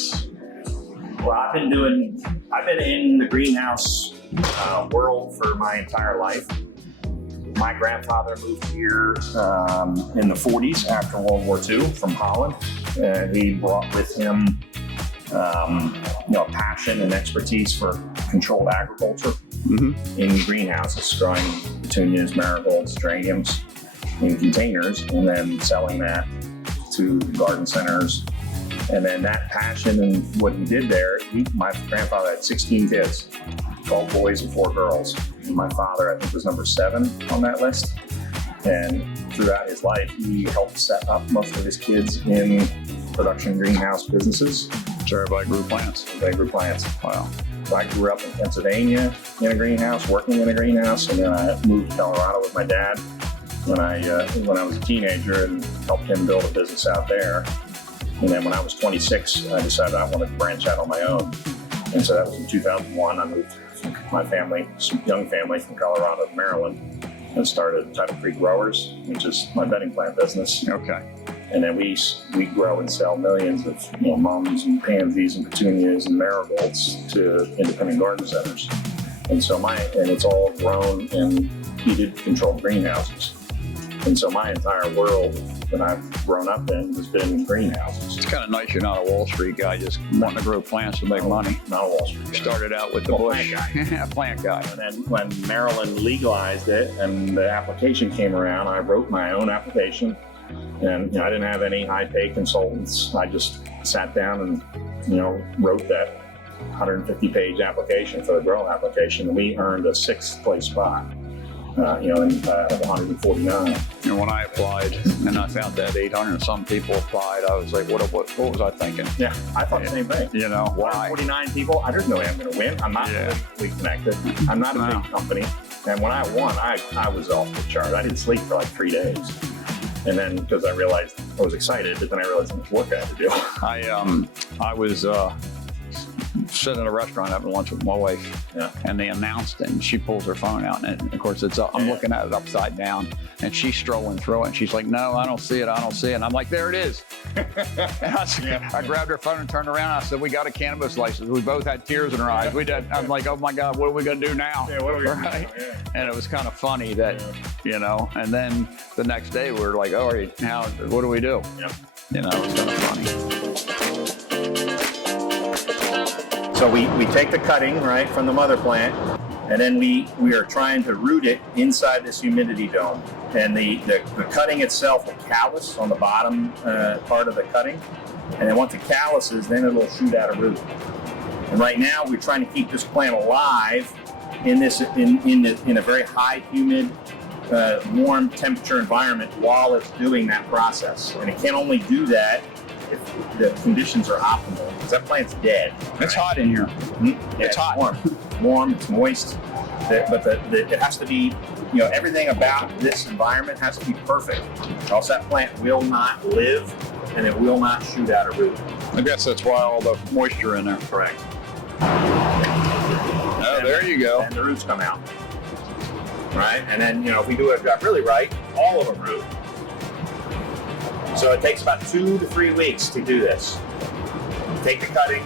this? Well, I've been in the greenhouse world for my entire life. My grandfather moved here in the 40s after World War II from Holland. He brought with him passion and expertise for controlled agriculture in greenhouses, growing petunias, marigolds, geraniums in containers, and then selling that to garden centers. And then that passion and what he did there, my grandfather had 16 kids, 12 boys and 4 girls. And my father, I think, was number 7 on that list. And throughout his life, he helped set up most of his kids in production greenhouse businesses. So everybody grew plants? They grew plants. Wow. So I grew up in Pennsylvania in a greenhouse, working in a greenhouse, and then I moved to Colorado with my dad when I was a teenager and helped him build a business out there. And then when I was 26, I decided I wanted to branch out on my own. And so that was in 2001. I moved from my family, some young family from Colorado to Maryland, and started SunMed Growers, which is my bedding plant business. Okay. And then we grow and sell millions of mums and pansies and petunias and marigolds to independent garden centers. And so it's all grown in heated, controlled greenhouses. And so my entire world that I've grown up in has been greenhouses. It's kind of nice you're not a Wall Street guy just wanting to grow plants to make money. Not a Wall Street guy. You started out with the bush. Plant guy. Plant guy. And then when Maryland legalized it and the application came around, I wrote my own application. And I didn't have any high-paid consultants. I just sat down and wrote that 150-page application for the grow application, and we earned a 6th place spot. In 149. And when I applied and I found that 800 and some people applied, I was like, what was I thinking? Yeah, I thought the same thing. Why? 149 people, there's no way I'm going to win. I'm not politically connected. I'm not a big company. And when I won, I was off the chart. I didn't sleep for like 3 days. And then because I realized I was excited, but then I realized how much work I had to do. I was sitting at a restaurant having lunch with my wife, and they announced it, and she pulls her phone out, and of course I'm looking at it upside down, and she's strolling through it, and she's like, no, I don't see it, and I'm like, there it is. And I grabbed her phone and turned around, and I said, we got a cannabis license. We both had tears in our eyes. I'm like, oh my God, what are we gonna do now? Yeah, what are we gonna do? Yeah. And it was kind of funny that, and then the next day we were like, all right, now what do we do? Yep. It was kind of funny. So we take the cutting, right, from the mother plant, and then we are trying to root it inside this humidity dome. And the cutting itself will callus on the bottom part of the cutting. And then once it calluses, then it'll shoot out a root. And right now we're trying to keep this plant alive in a very high, humid, warm temperature environment while it's doing that process. And it can only do that if the conditions are optimal, because that plant's dead. It's hot in here. Yeah, it's hot. Warm, it's moist, but it has to be, everything about this environment has to be perfect. Else that plant will not live, and it will not shoot out a root. I guess that's why all the moisture in there. Correct. Oh, there you go. And the roots come out. Right? And then, if we do it really right, all of them root. So it takes about 2 to 3 weeks to do this. Take the cutting,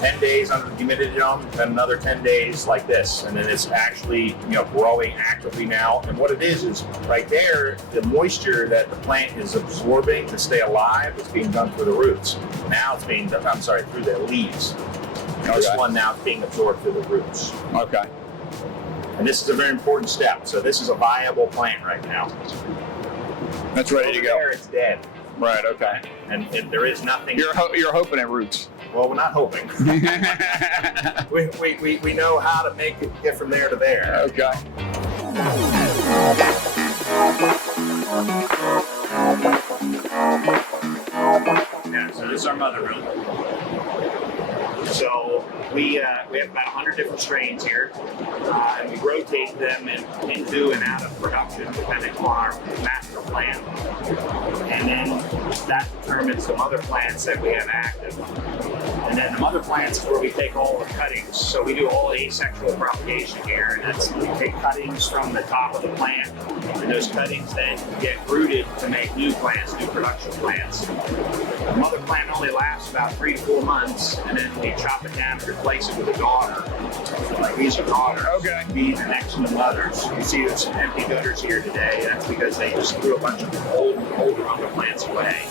10 days under the humidity dome, then another 10 days like this. And then it's actually, growing actively now. And what it is right there, the moisture that the plant is absorbing to stay alive is being done through the roots. Now it's being done, through the leaves. Okay. This one now is being absorbed through the roots. Okay. And this is a very important step. So this is a viable plant right now. That's ready to go. There, it's dead. Right. Okay. And there is nothing. You're hoping it roots. Well, we're not hoping. we know how to make it get from there to there. Okay. Yeah. So this is our mother room. So we have about 100 different strains here, and we rotate them into and out of production depending on our master plan. And then that determines the mother plants that we have active. And then the mother plants is where we take all the cuttings. So we do all asexual propagation here. And that's, we take cuttings from the top of the plant. And those cuttings then get rooted to make new plants, new production plants. The mother plant only lasts about 3 to 4 months. And then we chop it down and replace it with a daughter. So like these are daughters. Okay. Be the next to the mothers. You see there's some empty gutters here today. That's because they just threw a bunch of older mother plants away.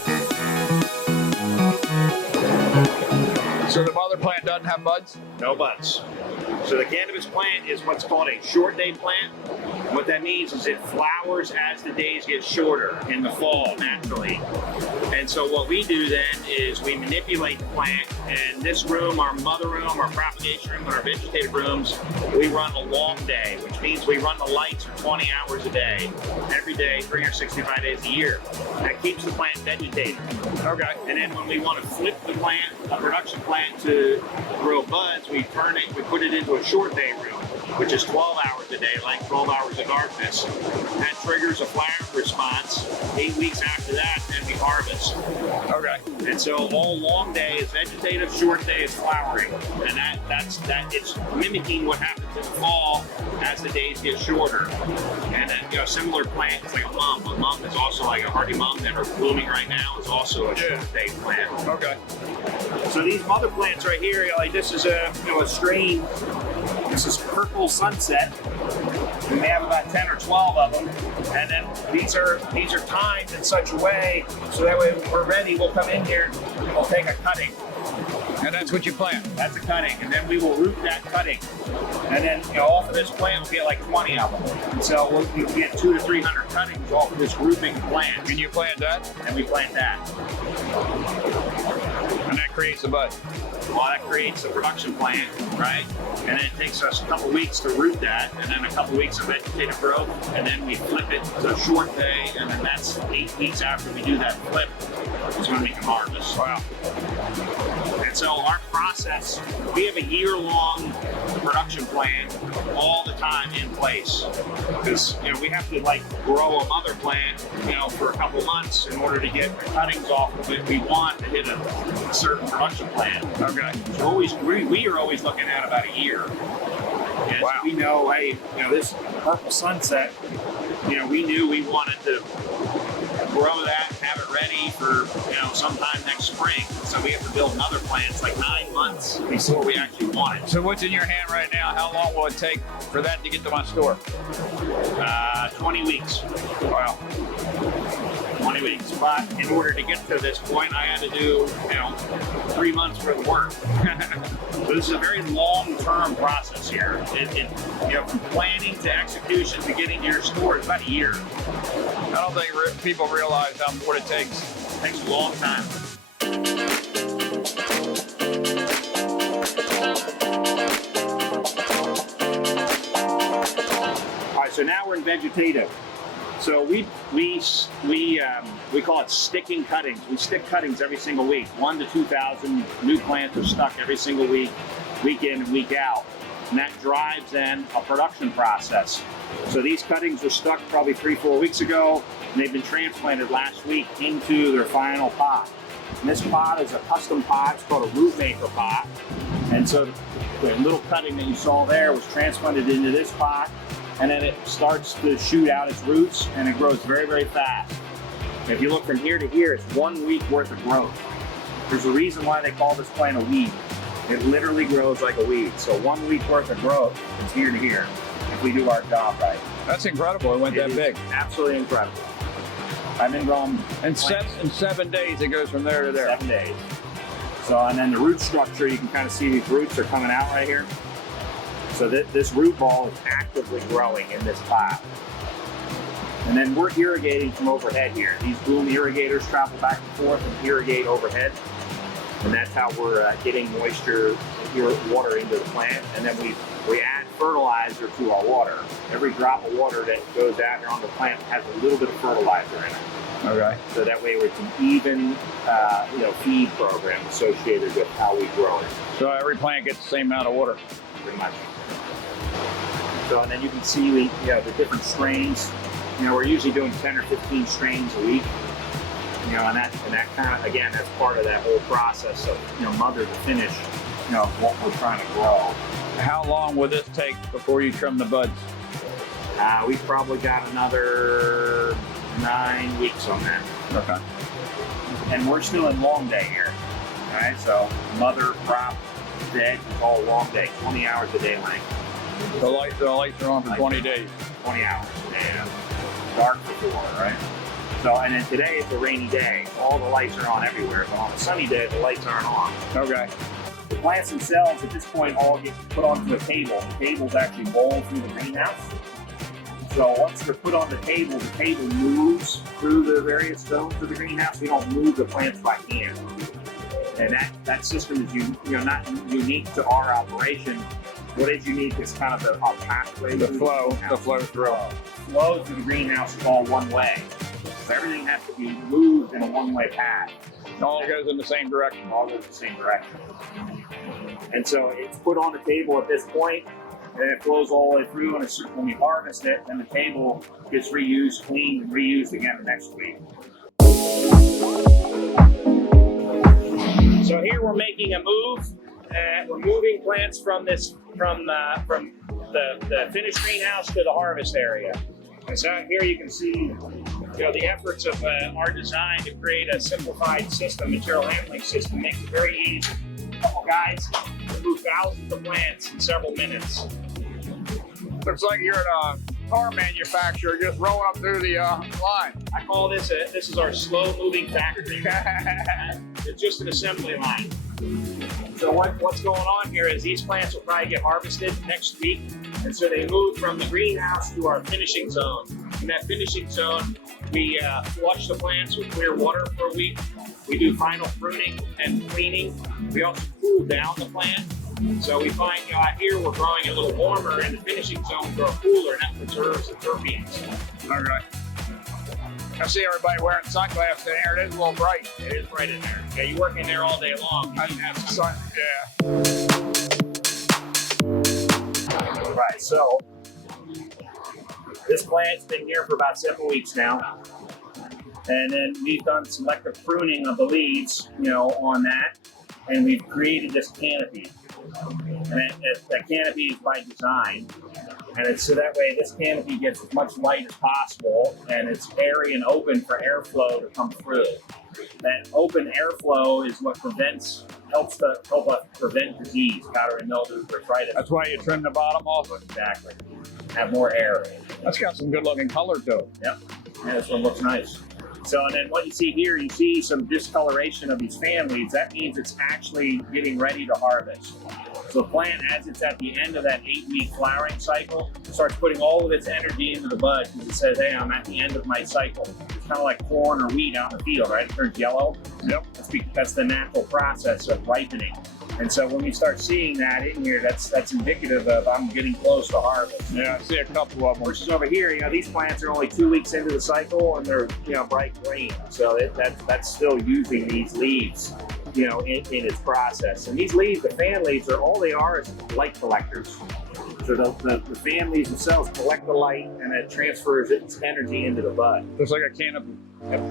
So the mother plant doesn't have buds? No buds. So the cannabis plant is what's called a short day plant. What that means is it flowers as the days get shorter in the fall naturally. And so what we do then is we manipulate the plant, and this room, our mother room, our propagation room, and our vegetative rooms, we run a long day, which means we run the lights for 20 hours a day, every day, 365 days a year. That keeps the plant vegetated. Okay. And then when we want to flip the plant, a production plant, to grow buds, we turn it, we put it into a short day room, which is 12 hours a day, like 12 hours of darkness. That triggers a flowering response. 8 weeks after that, then we harvest. Okay. And so all long day is vegetative, short day is flowering. And that's it's mimicking what happens in the fall as the days get shorter. And then, similar plants like a mum. A mum is also like a hardy mum that are blooming right now is also a short day plant. Okay. So these mother plants right here, like this is a strain. This is purple sunset. We may have about 10 or 12 of them, and then these are timed in such a way so that way when we're ready, we'll come in here and we'll take a cutting. And that's what you plant? That's a cutting, and then we will root that cutting. And then off of this plant we'll get like 20 of them. And so we'll get 200 to 300 cuttings off of this rooting plant. And you plant that? And we plant that. And that creates a bud. Well, that creates a production plant, right? And then it takes us a couple weeks to root that, and then a couple weeks of vegetative growth, and then we flip it to a short day, and then that's 8 weeks after we do that flip is when we can harvest. Wow. And so our process, we have a year-long production plan all the time in place, because we have to grow a mother plant, for a couple months in order to get the cuttings off of it we want to hit a certain production plan. Okay. So we are always looking at about a year. And wow. We know, hey, this purple sunset, we knew we wanted to grow that and have it ready for, sometime next spring. So we have to build another plant. It's like 9 months before we actually want it. So what's in your hand right now? How long will it take for that to get to my store? 20 weeks. Wow. 20 weeks. But in order to get to this point, I had to do, 3 months worth of work. So this is a very long-term process here. From planning to execution to getting to your store is about a year. I don't think people realize what it takes. It takes a long time. All right, so now we're in vegetative. So we call it sticking cuttings. We stick cuttings every single week. 1,000 to 2,000 new plants are stuck every single week, week in and week out. And that drives then a production process. So these cuttings were stuck probably 3-4 weeks ago, and they've been transplanted last week into their final pot. And this pot is a custom pot. It's called a root maker pot. And so the little cutting that you saw there was transplanted into this pot, and then it starts to shoot out its roots, and it grows very, very fast. If you look from here to here, it's 1 week worth of growth. There's a reason why they call this plant a weed. It literally grows like a weed. So 1 week worth of growth is here to here if we do our job right. That's incredible. It went that big. Absolutely incredible. I've been growing in 7 days. It goes from there to there. 7 days. So, and then the root structure, you can kind of see these roots are coming out right here. So this root ball is actively growing in this pot. And then we're irrigating from overhead here. These boom irrigators travel back and forth and irrigate overhead. And that's how we're getting moisture, water into the plant. And then we add fertilizer to our water. Every drop of water that goes out here on the plant has a little bit of fertilizer in it. Okay. So that way it's an even, feed program associated with how we grow it. So every plant gets the same amount of water. Pretty much. So, and then you can see the different strains. We're usually doing 10 or 15 strains a week. You know, and that kind of, again, that's part of that whole process of, you know, mother to finish, you know, what we're trying to grow. How long will this take before you trim the buds? We've probably got another 9 weeks on that. Okay. And we're still in long day here. All right, so mother, crop, dead, it's all long day, 20 hours a day length. The lights are on for 20 days. 20 hours, and dark before, right? So, and then today it's a rainy day. All the lights are on everywhere. But on a sunny day, the lights aren't on. Okay. The plants themselves, at this point, all get put onto a table. The table's actually rolled through the greenhouse. So once they're put on the table moves through the various zones of the greenhouse. We don't move the plants by hand. And that system is not unique to our operation. What is unique is kind of our pathway. The flow through. Flow through the greenhouse is all one way. So everything has to be moved in a one-way path. It all goes in the same direction. All goes in the same direction. And so it's put on the table at this point, and it flows all the way through. And when we harvest it, then the table gets reused, cleaned, and reused again the next week. So here we're making a move. We're moving plants from the finished greenhouse to the harvest area. And so here you can see, the efforts of our design to create a simplified system, material handling system, makes it very easy. A couple guys can move thousands of plants in several minutes. Looks like you're at a car manufacturer just rolling up through the line. I call this is our slow-moving factory. It's just an assembly line. So what's going on here is these plants will probably get harvested next week. And so they move from the greenhouse to our finishing zone. In that finishing zone, we flush the plants with clear water for a week. We do final pruning and cleaning. We also cool down the plant. So we find out here we're growing a little warmer, and the finishing zone grow cooler, and that preserves the terpenes. Okay. I see everybody wearing sunglasses in here. It is a little bright. It is bright in there. Yeah, you work in there all day long. I have sun. Yeah. Right. So this plant's been here for about 7 weeks now, and then we've done selective pruning of the leaves, on that, and we've created this canopy. And that canopy is by design, and it's so that way this canopy gets as much light as possible, and it's airy and open for airflow to come through. That open airflow is what help us prevent disease, powdery mildew, botrytis. That's why you trim the bottom off it. Exactly. Have more air. That's got some good looking color to it. Yep. Yeah, this one looks nice. So, and then what you see here, you see some discoloration of these fan leaves. That means it's actually getting ready to harvest. So the plant, as it's at the end of that 8-week flowering cycle, starts putting all of its energy into the bud because it says, hey, I'm at the end of my cycle. It's kind of like corn or wheat out in the field, right? It turns yellow. Yep. That's the natural process of ripening. And so when we start seeing that in here, that's indicative of I'm getting close to harvest. Yeah, I see a couple of them. Versus over here, these plants are only 2 weeks into the cycle and they're, bright green. So that's still using these leaves, in its process. And these leaves, the fan leaves, all they are is light collectors. So the fan leaves themselves collect the light and it transfers its energy into the bud. Looks like a canopy. Yep.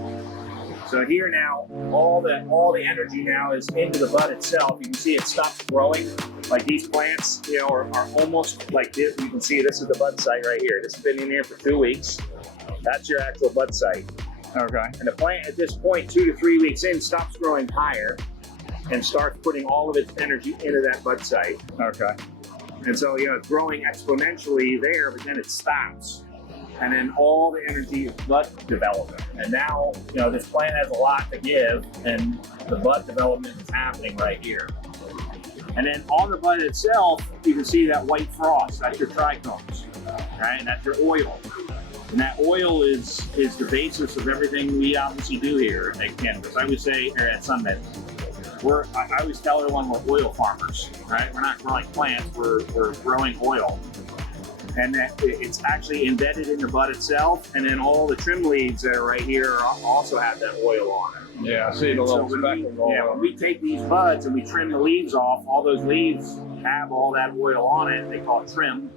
So here now, all the energy now is into the bud itself. You can see it stops growing. Like these plants, are almost like this. You can see this is the bud site right here. This has been in here for 2 weeks. That's your actual bud site. Okay. And the plant at this point, 2 to 3 weeks in, stops growing higher and starts putting all of its energy into that bud site. Okay. And so, it's growing exponentially there, but then it stops. And then all the energy is bud development. And now, this plant has a lot to give, and the bud development is happening right here. And then on the bud itself, you can see that white frost. That's your trichomes, right? And that's your oil. And that oil is the basis of everything we obviously do here at Cannabis. I would say here at SunMed, I always tell everyone we're oil farmers, right? We're not growing plants, we're growing oil. And that it's actually embedded in the bud itself, and then all the trim leaves that are right here also have that oil on it. Yeah, I see the little speckles. When we take these buds and we trim the leaves off, all those leaves have all that oil on it. They call it trim,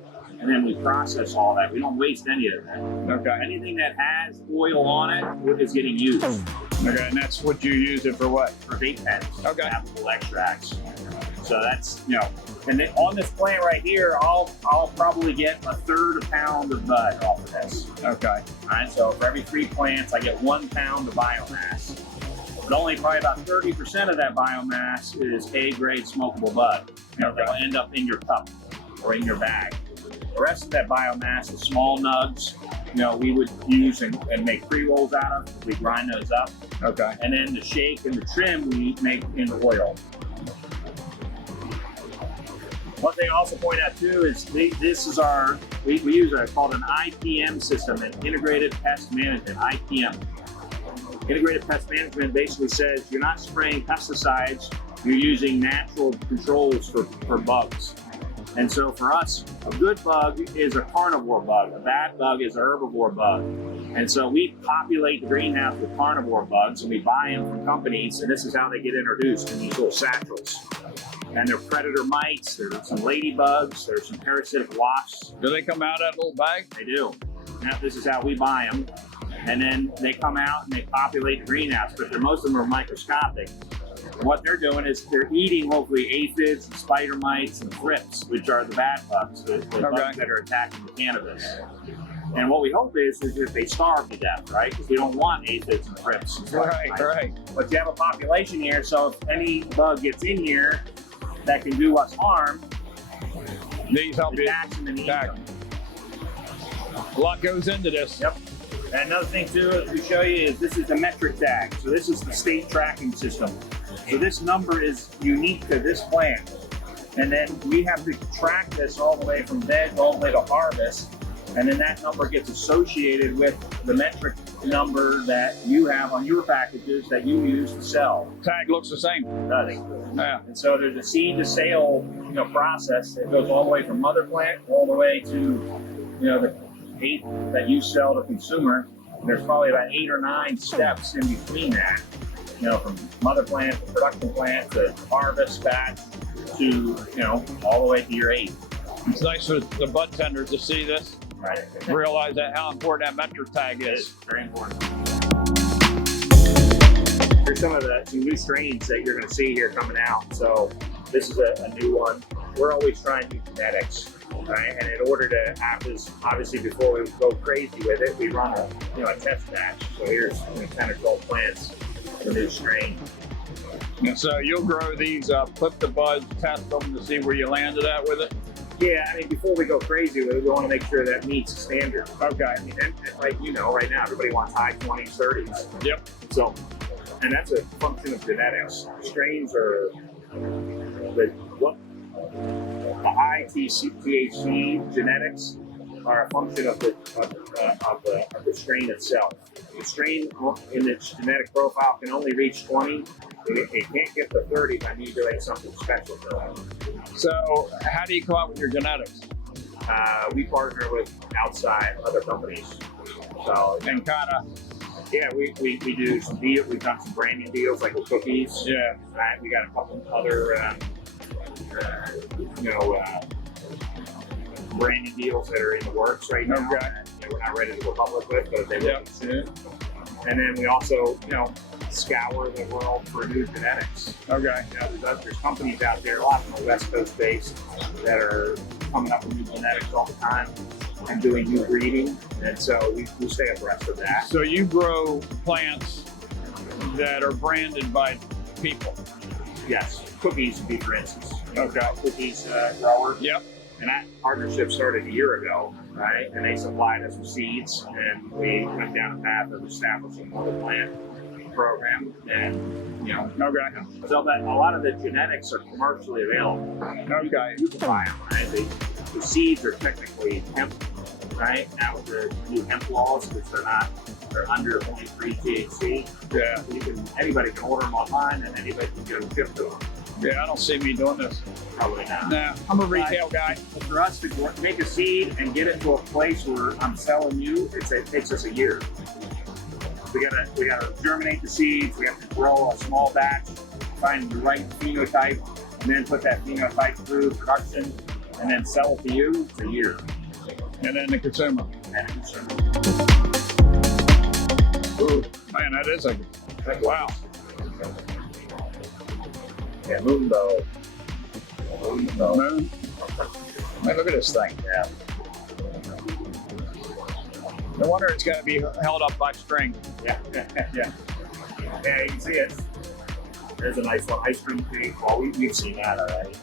and then we process all that. We don't waste any of that. Okay. Anything that has oil on it is getting used. Okay, and that's what you use it for what? For vape pens. Okay. Applicable extracts. So that's, and then on this plant right here, I'll probably get 1/3 pound of bud off of this. Okay. All right, so for every 3 plants, I get 1 pound of biomass. But only probably about 30% of that biomass is A-grade smokable bud. That will end up in your cup or in your bag. The rest of that biomass is small nugs. We would use and make pre-rolls out of. We grind those up. Okay. And then the shake and the trim we make into oil. One thing I also point out too is this is we use called an IPM system, an integrated pest management, IPM. Integrated pest management basically says you're not spraying pesticides, you're using natural controls for bugs. And so for us, a good bug is a carnivore bug, a bad bug is a herbivore bug. And so we populate the greenhouse with carnivore bugs, and we buy them from companies, and this is how they get introduced in these little satchels. And they're predator mites, there's some ladybugs, there's some parasitic wasps. Do they come out of that little bag? They do. Now, this is how we buy them. And then they come out and they populate the greenhouse, but most of them are microscopic. And what they're doing is they're eating hopefully aphids and spider mites and thrips, which are the bad bugs, the bugs that are attacking the cannabis. And what we hope is that they starve to death, right? Because we don't want aphids and thrips. And stuff, right. But you have a population here, so if any bug gets in here that can do us harm, these help you attacks them and eat them. A lot goes into this. Yep. And another thing too, to show you is this is a metric tag. So this is the state tracking system. So this number is unique to this plant. And then we have to track this all the way from veg all the way to harvest. And then that number gets associated with the metric number that you have on your packages that you use to sell. Tag looks the same. Yeah. And so there's a seed to sale, process that goes all the way from mother plant all the way to, the 8 that you sell to consumer. There's probably about 8 or 9 steps in between that. From mother plant to production plant to harvest batch to, all the way to your 8. It's nice for the bud tenders to see this. Right. Realize how important that metric tag is. Very important. Here's some of the new strains that you're going to see here coming out. So this is a new one. We're always trying new genetics, right? And in order to have this, obviously before we go crazy with it, we run a test batch. So here's 10 or 12 plants, the new strain. And so you'll grow these, clip the buds, test them to see where you landed at with it? Yeah, I mean, before we go crazy with it, we want to make sure that meets the standard. Okay. I mean, and like right now, everybody wants high 20s, 30s. Yep. So, and that's a function of genetics. Strains are the high THC genetics are a function of the strain itself. The strain in its genetic profile can only reach 20. It can't get to 30 by me doing something special to it. So how do you come up with your genetics? We partner with outside other companies. So and kind of, yeah, we do some deals. We've done some branding deals like with cookies. Yeah. We got a couple other branding deals that are in the works right now. Okay. We're not ready to go public with, but they will be soon. And then we also, scour the world for new genetics. Okay. There's companies out there, a lot of them are West Coast based, that are coming up with new genetics all the time and doing new breeding. And so we stay abreast of that. So you grow plants that are branded by people? Yes. Cookies would be, for instance. Okay. Cookies Growers. Yep. And that partnership started a year ago, right? And they supplied us with seeds, and we went down a path of establishing a mother plant program, and so that a lot of the genetics are commercially available. Okay. You can buy them, right? The seeds are technically hemp, right? Now with the new hemp laws, which they're under 0.3 THC. Yeah. Anybody can order them online, and anybody can get them shipped to them. Yeah, I don't see me doing this. Probably not. Nah, I'm a retail guy. For us to make a seed and get it to a place where I'm selling you, it takes us a year. We gotta germinate the seeds. We have to grow a small batch, find the right phenotype, and then put that phenotype through production, and then sell it to you. It's a year. And then the consumer. and the consumer. Ooh, man, that is a, wow. Yeah, moving bow. Moving bow. Man, look at this thing. Yeah. No wonder it's got to be held up by string. Yeah. Yeah. Yeah, you can see it. There's a nice one, ice cream cake. Well, we've seen that already.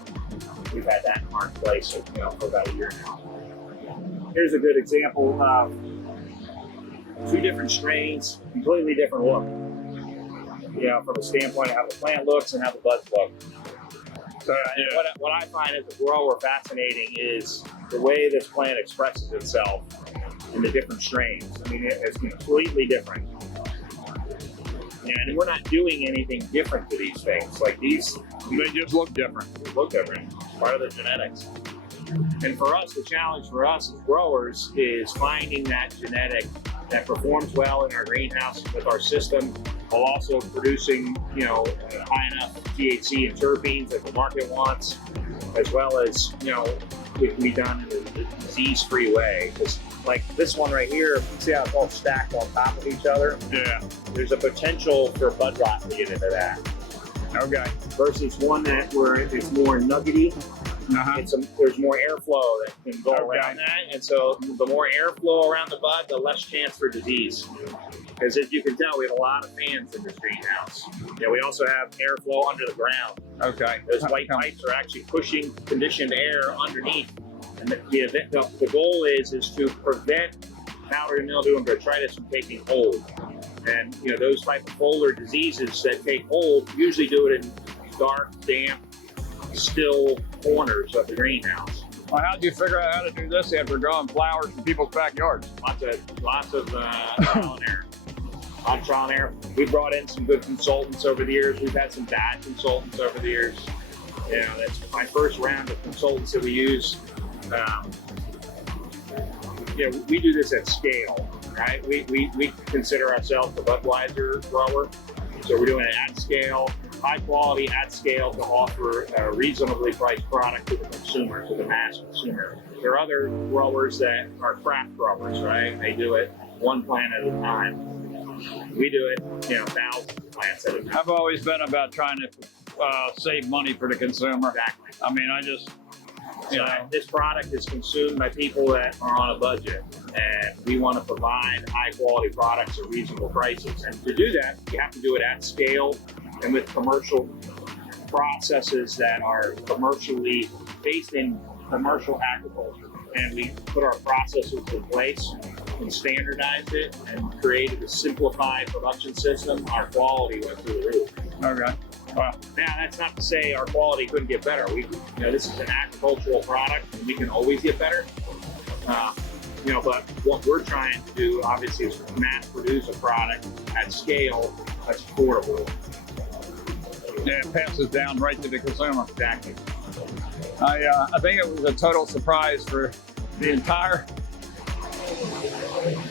We've had that in our place, for about a year now. Here's a good example of 2 different strains, completely different look. From the standpoint of how the plant looks and how the buds look. So what I find as a grower fascinating is the way this plant expresses itself in the different strains. I mean, it's completely different. And we're not doing anything different to these things. Like these, They just look different. they look different. Part of the genetics. And for us, the challenge for us as growers is finding that genetic that performs well in our greenhouse with our system, while also producing, high enough THC and terpenes that the market wants, as well as, we done in a disease-free way. Because like this one right here, see how it's all stacked on top of each other? Yeah. There's a potential for bud rot to get into that. Okay. Versus one where it's more nuggety. Uh-huh. There's more airflow that can go Okay. around that, and so the more airflow around the bud, the less chance for disease. Because as you can tell, we have a lot of fans in this greenhouse. We also have airflow under the ground. Okay. Those white pipes are actually pushing conditioned air underneath, and the goal is to prevent powdery mildew and botrytis from taking hold. And those type of foliar diseases that take hold usually do it in dark, damp, still corners of the greenhouse. Well, how'd you figure out how to do this after growing flowers in people's backyards? Lots of trial and error. On trial and error. We've brought in some good consultants over the years. We've had some bad consultants over the years. That's my first round of consultants that we use. We do this at scale, right? We consider ourselves the Budweiser grower. So we're doing it at scale, high quality at scale to offer a reasonably priced product to the consumer, to the mass consumer. There are other growers that are craft growers, right? They do it one plant at a time. We do it, thousands of plants at a time. I've always been about trying to save money for the consumer. Exactly. I mean, I just, This product is consumed by people that are on a budget, and we want to provide high quality products at reasonable prices. And to do that, you have to do it at scale and with commercial processes that are commercially based in commercial agriculture. And we put our processes in place and standardized it and created a simplified production system. Our quality went through the roof. okay. Wow. Now, that's not to say our quality couldn't get better. This is an agricultural product, and we can always get better. But what we're trying to do, obviously, is mass produce a product at scale that's affordable. Yeah, it passes down right to the consumer. Exactly. I think it was a total surprise for the entire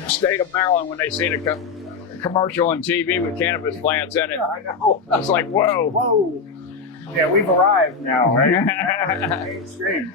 state of Maryland when they seen a commercial on TV with cannabis plants in it. I know. It's like, whoa. Whoa. Yeah, we've arrived now, right? Mainstream.